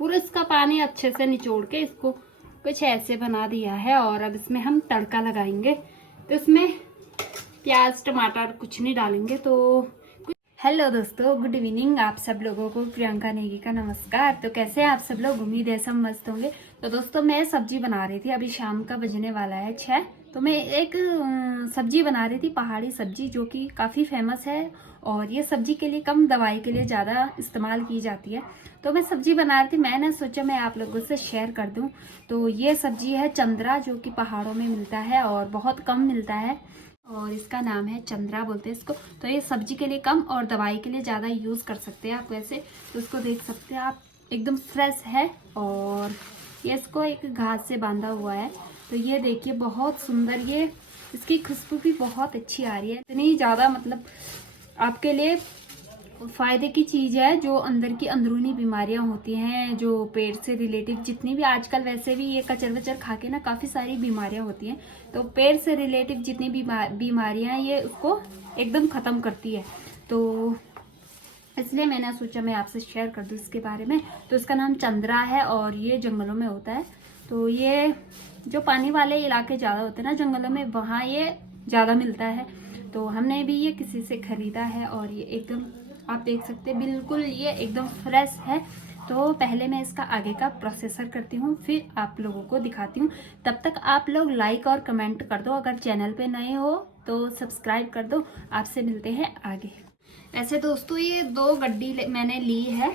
पूरा इसका पानी अच्छे से निचोड़ के इसको कुछ ऐसे बना दिया है। और अब इसमें हम तड़का लगाएंगे। तो इसमें प्याज टमाटर कुछ नहीं डालेंगे। तो हेलो दोस्तों, गुड इवनिंग। आप सब लोगों को प्रियंका नेगी का नमस्कार। तो कैसे हैं आप सब लोग? उम्मीद है सब मस्त होंगे। तो दोस्तों मैं सब्जी बना रही थी, अभी शाम का बजने वाला है 6। तो मैं एक सब्जी बना रही थी, पहाड़ी सब्जी, जो कि काफ़ी फेमस है और ये सब्जी के लिए कम, दवाई के लिए ज़्यादा इस्तेमाल की जाती है। तो मैं सब्जी बना रही थी, मैंने सोचा मैं आप लोगों से शेयर कर दूं। तो ये सब्जी है चंद्रा, जो कि पहाड़ों में मिलता है और बहुत कम मिलता है और इसका नाम है चंद्रा बोलते हैं इसको। तो ये सब्जी के लिए कम और दवाई के लिए ज़्यादा यूज़ कर सकते हैं आप। वैसे तो इसको देख सकते हैं आप, एकदम फ्रेश है और ये इसको एक घास से बांधा हुआ है। तो ये देखिए बहुत सुंदर, ये इसकी खुशबू भी बहुत अच्छी आ रही है। इतनी ज़्यादा मतलब आपके लिए फायदे की चीज़ है। जो अंदर की अंदरूनी बीमारियां होती हैं, जो पेट से रिलेटेड जितनी भी, आजकल वैसे भी ये कचर वचर खा के ना काफ़ी सारी बीमारियां होती हैं। तो पेट से रिलेटेड जितनी भी बीमारियां हैं ये उसको एकदम ख़त्म करती है। तो इसलिए मैंने सोचा मैं आपसे शेयर कर दूँ इसके बारे में। तो इसका नाम चंद्रा है और ये जंगलों में होता है। तो ये जो पानी वाले इलाके ज़्यादा होते हैं ना जंगलों में, वहाँ ये ज़्यादा मिलता है। तो हमने भी ये किसी से ख़रीदा है और ये एकदम आप देख सकते हैं बिल्कुल ये एकदम फ्रेश है। तो पहले मैं इसका आगे का प्रोसेसर करती हूँ, फिर आप लोगों को दिखाती हूँ। तब तक आप लोग लाइक और कमेंट कर दो, अगर चैनल पे नए हो तो सब्सक्राइब कर दो। आपसे मिलते हैं आगे। ऐसे दोस्तों ये 2 गड्डी मैंने ली है,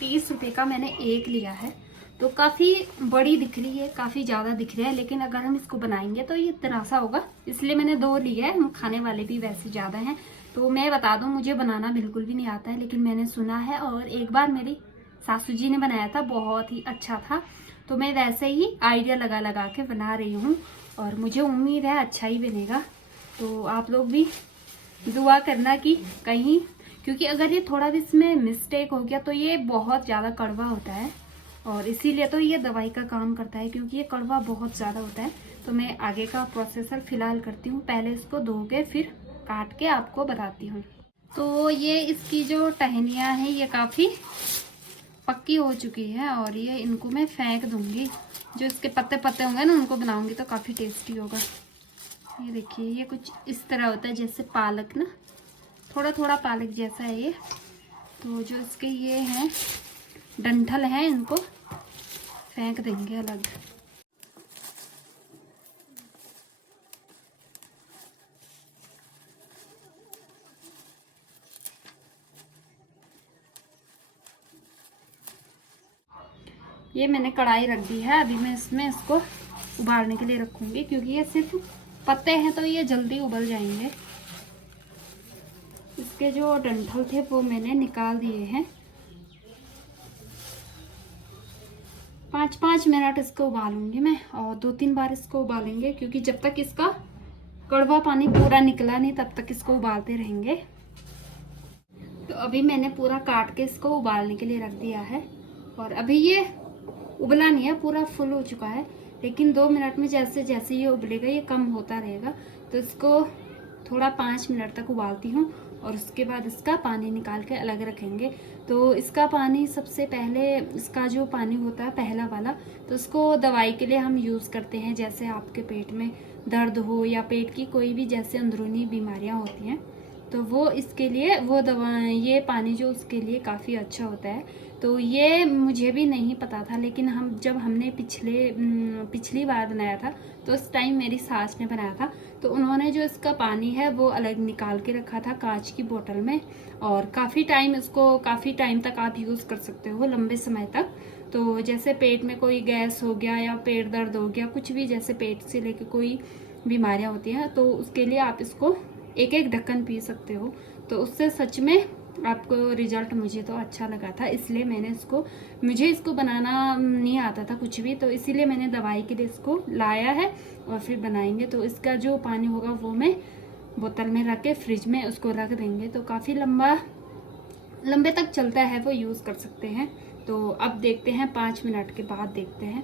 30 रुपये का मैंने एक लिया है। तो काफ़ी बड़ी दिख रही है, काफ़ी ज़्यादा दिख रहा है, लेकिन अगर हम इसको बनाएंगे तो ये इतना सा होगा, इसलिए मैंने 2 लिए है। हम खाने वाले भी वैसे ज़्यादा हैं। तो मैं बता दूं, मुझे बनाना बिल्कुल भी नहीं आता है, लेकिन मैंने सुना है और एक बार मेरी सासू जी ने बनाया था, बहुत ही अच्छा था। तो मैं वैसे ही आइडिया लगा लगा के बना रही हूँ और मुझे उम्मीद है अच्छा ही बनेगा। तो आप लोग भी दुआ करना कि कहीं, क्योंकि अगर ये थोड़ा भी इसमें मिस्टेक हो गया तो ये बहुत ज़्यादा कड़वा होता है और इसीलिए तो ये दवाई का काम करता है, क्योंकि ये कड़वा बहुत ज़्यादा होता है। तो मैं आगे का प्रोसेसर फिलहाल करती हूँ, पहले इसको धो के फिर काट के आपको बताती हूँ। तो ये इसकी जो टहनियाँ हैं ये काफ़ी पक्की हो चुकी है और ये इनको मैं फेंक दूंगी। जो इसके पत्ते पत्ते होंगे ना उनको बनाऊंगी तो काफ़ी टेस्टी होगा। ये देखिए ये कुछ इस तरह होता है जैसे पालक ना, थोड़ा थोड़ा पालक जैसा है ये। तो जो इसके ये हैं डंठल हैं इनको फेंक देंगे अलग। ये मैंने कढ़ाई रख दी है, अभी मैं इसमें इसको उबालने के लिए रखूंगी, क्योंकि ये सिर्फ पत्ते हैं तो ये जल्दी उबल जाएंगे। इसके जो डंठल थे वो मैंने निकाल दिए हैं। 5-5 मिनट इसको उबालूंगी मैं और 2-3 बार इसको उबालेंगे, क्योंकि जब तक इसका कड़वा पानी पूरा निकला नहीं तब तक इसको उबालते रहेंगे। तो अभी मैंने पूरा काट के इसको उबालने के लिए रख दिया है और अभी ये उबला नहीं है, पूरा फुल हो चुका है। लेकिन 2 मिनट में जैसे जैसे ये उबलेगा ये कम होता रहेगा। तो इसको थोड़ा 5 मिनट तक उबालती हूँ और उसके बाद इसका पानी निकाल के अलग रखेंगे। तो इसका पानी सबसे पहले, इसका जो पानी होता है पहला वाला, तो उसको दवाई के लिए हम यूज़ करते हैं। जैसे आपके पेट में दर्द हो या पेट की कोई भी जैसे अंदरूनी बीमारियाँ होती हैं तो वो इसके लिए वो दवा, ये पानी जो उसके लिए काफ़ी अच्छा होता है। तो ये मुझे भी नहीं पता था, लेकिन जब हमने पिछली बार बनाया था तो उस टाइम मेरी सास ने बनाया था। तो उन्होंने जो इसका पानी है वो अलग निकाल के रखा था कांच की बोतल में और काफ़ी टाइम तक आप यूज़ कर सकते हो, लंबे समय तक। तो जैसे पेट में कोई गैस हो गया या पेट दर्द हो गया, कुछ भी जैसे पेट से लेके कोई बीमारियाँ होती हैं तो उसके लिए आप इसको एक एक ढक्कन पी सकते हो। तो उससे सच में आपको रिजल्ट, मुझे तो अच्छा लगा था, इसलिए मुझे इसको बनाना नहीं आता था कुछ भी, तो इसीलिए मैंने दवाई के लिए इसको लाया है और फिर बनाएंगे। तो इसका जो पानी होगा वो मैं बोतल में रख के फ्रिज में उसको रख देंगे, तो काफ़ी लंबे तक चलता है, वो यूज़ कर सकते हैं। तो अब देखते हैं 5 मिनट के बाद देखते हैं,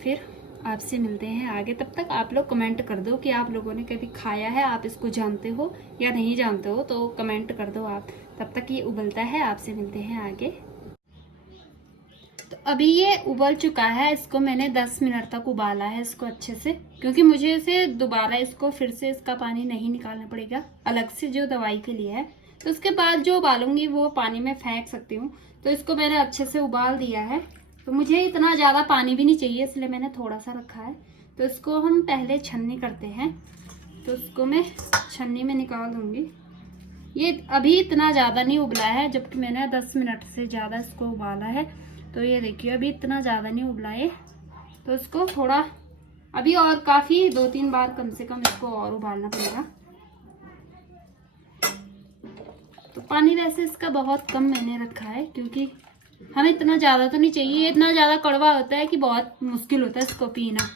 फिर आपसे मिलते हैं आगे। तब तक आप लोग कमेंट कर दो कि आप लोगों ने कभी खाया है, आप इसको जानते हो या नहीं जानते हो, तो कमेंट कर दो आप। तब तक ये उबलता है, आपसे मिलते हैं आगे। तो अभी ये उबल चुका है। इसको मैंने 10 मिनट तक उबाला है इसको अच्छे से, क्योंकि मुझे इसे दोबारा इसको फिर से इसका पानी नहीं निकालना पड़ेगा अलग से जो दवाई के लिए है। तो उसके बाद जो उबालूंगी वो पानी में फेंक सकती हूँ। तो इसको मैंने अच्छे से उबाल दिया है। तो मुझे इतना ज़्यादा पानी भी नहीं चाहिए, इसलिए मैंने थोड़ा सा रखा है। तो इसको हम पहले छन्नी करते हैं। तो इसको मैं छन्नी में निकाल दूंगी। ये अभी इतना ज़्यादा नहीं उबला है, जबकि मैंने 10 मिनट से ज़्यादा इसको उबाला है। तो ये देखिए अभी इतना ज़्यादा नहीं उबला है। तो इसको थोड़ा अभी और काफ़ी 2-3 बार कम से कम इसको और उबालना पड़ेगा। तो पानी वैसे इसका बहुत कम मैंने रखा है, क्योंकि हमें इतना ज़्यादा तो नहीं चाहिए। इतना ज़्यादा कड़वा होता है कि बहुत मुश्किल होता है इसको पीना।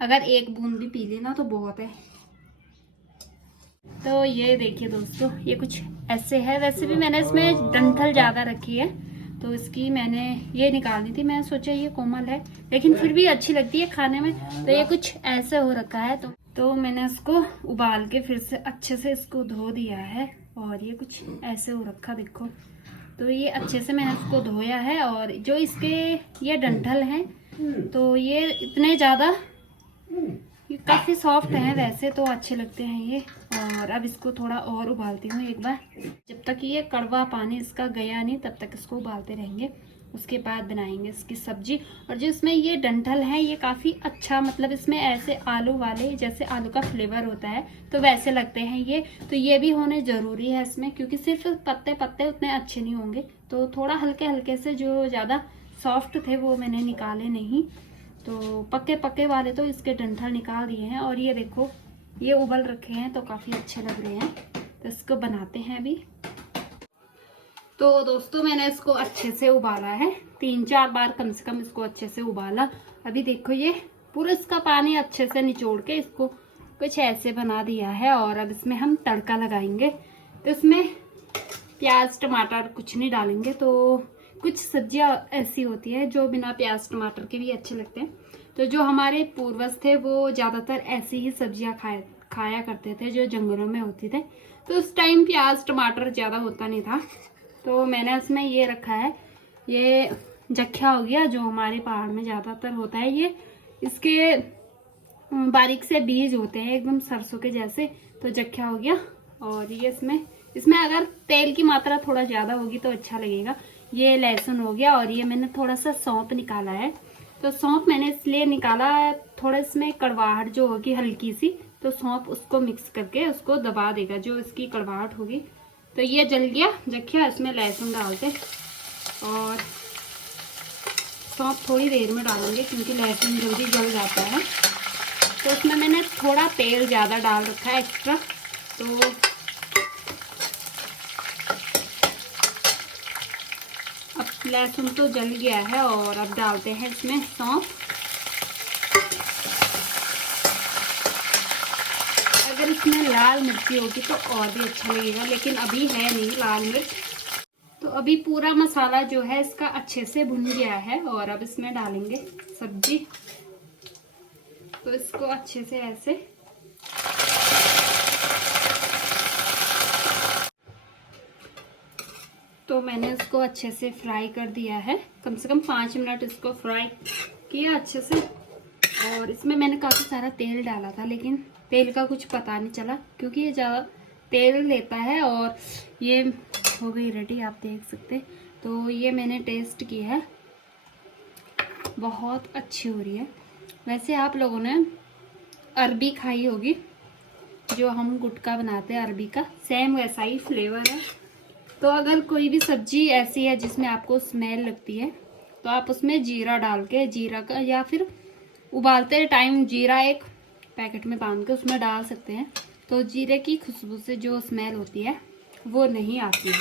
अगर एक बूंद भी पी लेना तो बहुत है। तो ये देखिए दोस्तों, ये कुछ ऐसे है। वैसे भी मैंने इसमें डंठल ज़्यादा रखी है, तो इसकी मैंने ये निकालनी थी। मैं सोचा ये कोमल है, लेकिन फिर भी अच्छी लगती है खाने में। तो ये कुछ ऐसे हो रखा है। तो मैंने इसको उबाल के फिर से अच्छे से इसको धो दिया है। और ये कुछ ऐसे हो रखा, देखो। तो ये अच्छे से मैंने इसको धोया है। और जो इसके ये डंठल हैं, तो ये इतने ज़्यादा ये काफ़ी सॉफ्ट हैं, वैसे तो अच्छे लगते हैं ये। और अब इसको थोड़ा और उबालती हूँ एक बार। जब तक ये कड़वा पानी इसका गया नहीं, तब तक इसको उबालते रहेंगे। उसके बाद बनाएंगे इसकी सब्जी। और जो इसमें ये डंठल है, ये काफ़ी अच्छा, मतलब इसमें ऐसे आलू वाले, जैसे आलू का फ्लेवर होता है, तो वैसे लगते हैं ये। तो ये भी होने ज़रूरी है इसमें, क्योंकि सिर्फ पत्ते पत्ते उतने अच्छे नहीं होंगे। तो थोड़ा हल्के हल्के से, जो ज़्यादा सॉफ्ट थे वो मैंने निकाले नहीं। तो पक्के पक्के वाले तो इसके डंठल निकाल दिए हैं। और ये देखो ये उबल रखे हैं, तो काफ़ी अच्छे लग रहे हैं। तो इसको बनाते हैं अभी। तो दोस्तों मैंने इसको अच्छे से उबाला है, 3-4 बार कम से कम इसको अच्छे से उबाला। अभी देखो ये पूरा इसका पानी अच्छे से निचोड़ के इसको कुछ ऐसे बना दिया है। और अब इसमें हम तड़का लगाएंगे। तो इसमें प्याज टमाटर कुछ नहीं डालेंगे। तो कुछ सब्जियां ऐसी होती है जो बिना प्याज टमाटर के भी अच्छे लगते हैं। तो जो हमारे पूर्वज थे वो ज़्यादातर ऐसी ही सब्जियां खाया करते थे, जो जंगलों में होती थे। तो उस टाइम प्याज टमाटर ज़्यादा होता नहीं था। तो मैंने उसमें ये रखा है, ये जख्या हो गया, जो हमारे पहाड़ में ज़्यादातर होता है। ये इसके बारीक से बीज होते हैं एकदम सरसों के जैसे। तो जख्या हो गया। और ये इसमें अगर तेल की मात्रा थोड़ा ज़्यादा होगी तो अच्छा लगेगा। ये लहसुन हो गया। और ये मैंने थोड़ा सा सौंफ निकाला है। तो सौंफ मैंने इसलिए निकाला है, थोड़ा इसमें कड़वाहट जो होगी हल्की सी, तो सौंफ उसको मिक्स करके उसको दबा देगा, जो इसकी कड़वाहट होगी। तो ये जल गया जख्या, इसमें लहसुन डालते। और सौंफ थोड़ी देर में डालेंगे, क्योंकि लहसुन जल्दी जल जाता है। तो इसमें मैंने थोड़ा तेल ज़्यादा डाल रखा है एक्स्ट्रा। तो अब लहसुन तो जल गया है। और अब डालते हैं इसमें सौंफ। अगर इसमें लाल मिर्ची होगी तो और भी अच्छा लगेगा, लेकिन अभी है नहीं लाल मिर्च। तो अभी पूरा मसाला जो है इसका अच्छे से भुन गया है। और अब इसमें डालेंगे सब्जी। तो इसको अच्छे से ऐसे तो मैंने इसको अच्छे से फ्राई कर दिया है। कम से कम 5 मिनट इसको फ्राई किया अच्छे से। और इसमें मैंने काफ़ी सारा तेल डाला था, लेकिन तेल का कुछ पता नहीं चला, क्योंकि ये ज़्यादा तेल लेता है। और ये हो गई रेडी, आप देख सकते। तो ये मैंने टेस्ट की है, बहुत अच्छी हो रही है। वैसे आप लोगों ने अरबी खाई होगी, जो हम गुटका बनाते हैं अरबी का, सेम वैसा ही फ्लेवर है। तो अगर कोई भी सब्जी ऐसी है जिसमें आपको स्मेल लगती है, तो आप उसमें जीरा डाल के, जीरा का, या फिर उबालते टाइम जीरा एक पैकेट में बांध के उसमें डाल सकते हैं। तो जीरे की खुशबू से जो स्मेल होती है वो नहीं आती है।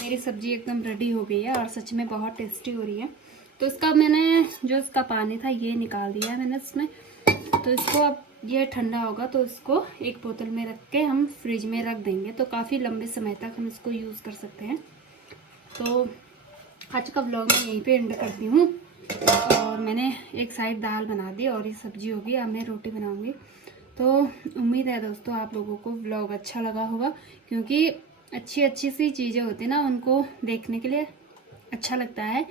मेरी सब्जी एकदम रेडी हो गई है और सच में बहुत टेस्टी हो रही है। तो इसका मैंने जो इसका पानी था ये निकाल दिया है मैंने इसमें। तो इसको अब ये ठंडा होगा तो इसको एक बोतल में रख के हम फ्रिज में रख देंगे। तो काफ़ी लंबे समय तक हम इसको यूज़ कर सकते हैं। तो आज का व्लॉग मैं यहीं पे एंड करती हूँ। और मैंने एक साइड दाल बना दी और ये सब्जी होगी, अब मैं रोटी बनाऊँगी। तो उम्मीद है दोस्तों आप लोगों को व्लॉग अच्छा लगा होगा, क्योंकि अच्छी अच्छी सी चीज़ें होती हैं ना, उनको देखने के लिए अच्छा लगता है।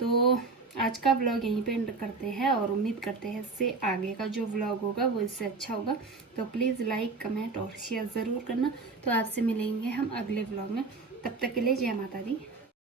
तो आज का व्लॉग यहीं पे एंड करते हैं और उम्मीद करते हैं इससे आगे का जो व्लॉग होगा वो इससे अच्छा होगा। तो प्लीज़ लाइक कमेंट और शेयर ज़रूर करना। तो आपसे मिलेंगे हम अगले व्लॉग में, तब तक के लिए जय माता दी।